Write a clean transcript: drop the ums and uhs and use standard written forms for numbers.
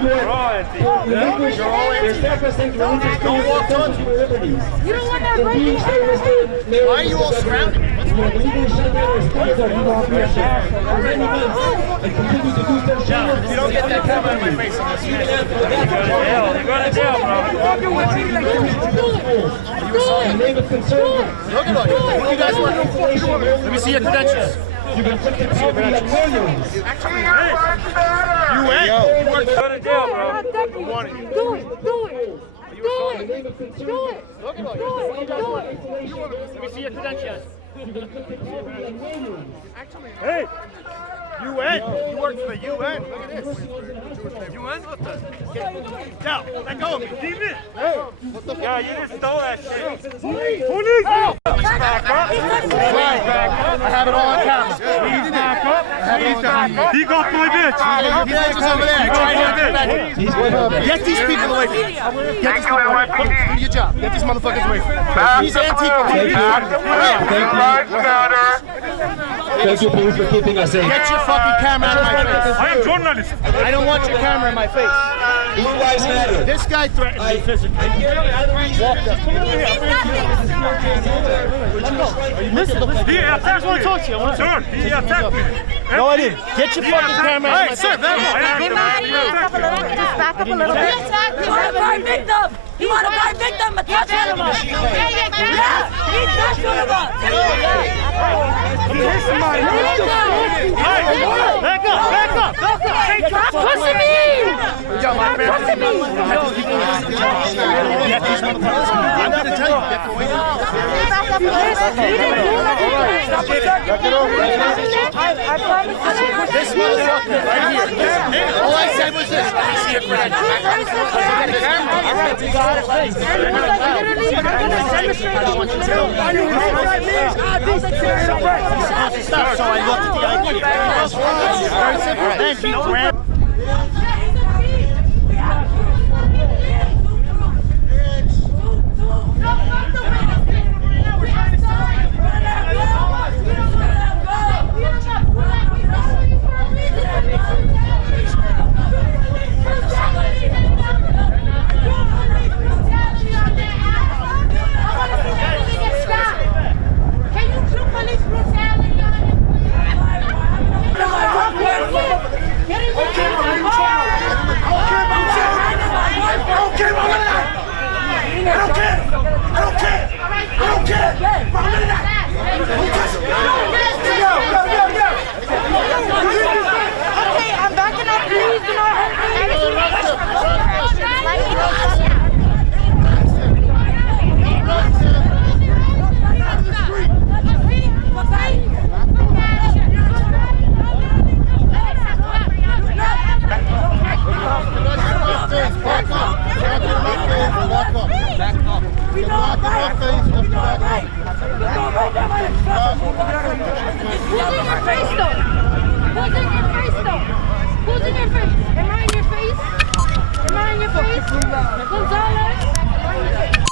relinquish their sacrosanct religious liberties. You don't want that break. Why are you all surrounded? Legally shut down our streets are legal operations for many months and continue to do so shamelessly. You don't get that camera in my face unless you You're going to jail, bro. In the name of conservative. Look at you. What do you guys want? Let me see your credentials. You've inflicted poverty on millions. You went? Do it. Look at you. Let me see your credentials. Hey! UN! You work for the UN! Look at this! UN's with us! Now, let go of me! Leave it! Yeah, you just stole that shit! Police! I have it all on camera. Please back up! He got my bitch! He answers over there! Get these people away from me! Get these people away from me! Do your job! Get these motherfuckers away from me! These Antifa people! Thank you, police, for keeping us safe. Get your fucking camera out of my face! I am journalist! I don't want your camera in my face! Blue Lives Matter. This guy threatened me physically. Walked up. Listen, he attacked me! Sir, he attacked me! No, I didn't. Get your fucking camera out of my face! Sir, Just back up a little bit. You want to buy victim? You want to buy victim? But touch one of us. Yeah, he touched one of us. Back up! Stop pushing me! Yo, my man. I'm going to tell you. Get the way out. This motherfucker right here. All I said was this. Let me see your credentials. Stop, so I looked at the ID. Very simple. Then he grabbed.